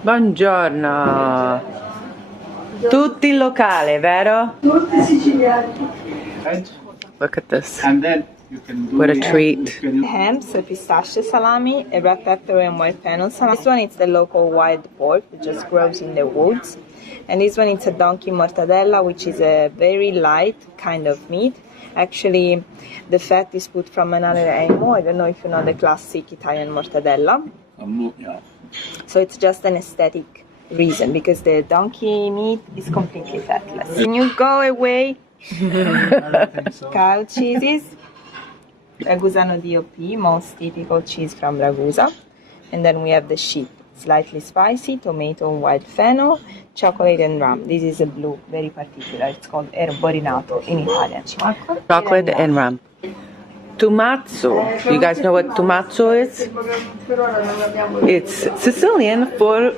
Buongiorno. Tutti locale, vero? Tutti siciliani. Look at this. And then you can do What a treat. Hams, pistachio salami, a black pepper and white fennel salami. This one is the local wild pork that just grows in the woods. And this one is a donkey mortadella, which is a very light kind of meat. Actually, the fat is put from another animal. I don't know if you know the classic Italian mortadella. Yeah. So it's just an aesthetic reason, because the donkey meat is completely fatless. Can you go away? Cow cheeses. Ragusano DOP, most typical cheese from Ragusa. And then we have the sheep, slightly spicy, tomato, white fennel, chocolate and rum. This is a blue, very particular. It's called erborinato in Italian. Chocolate and rum. Tumazzo. You guys know what tumazzo is? It's Sicilian for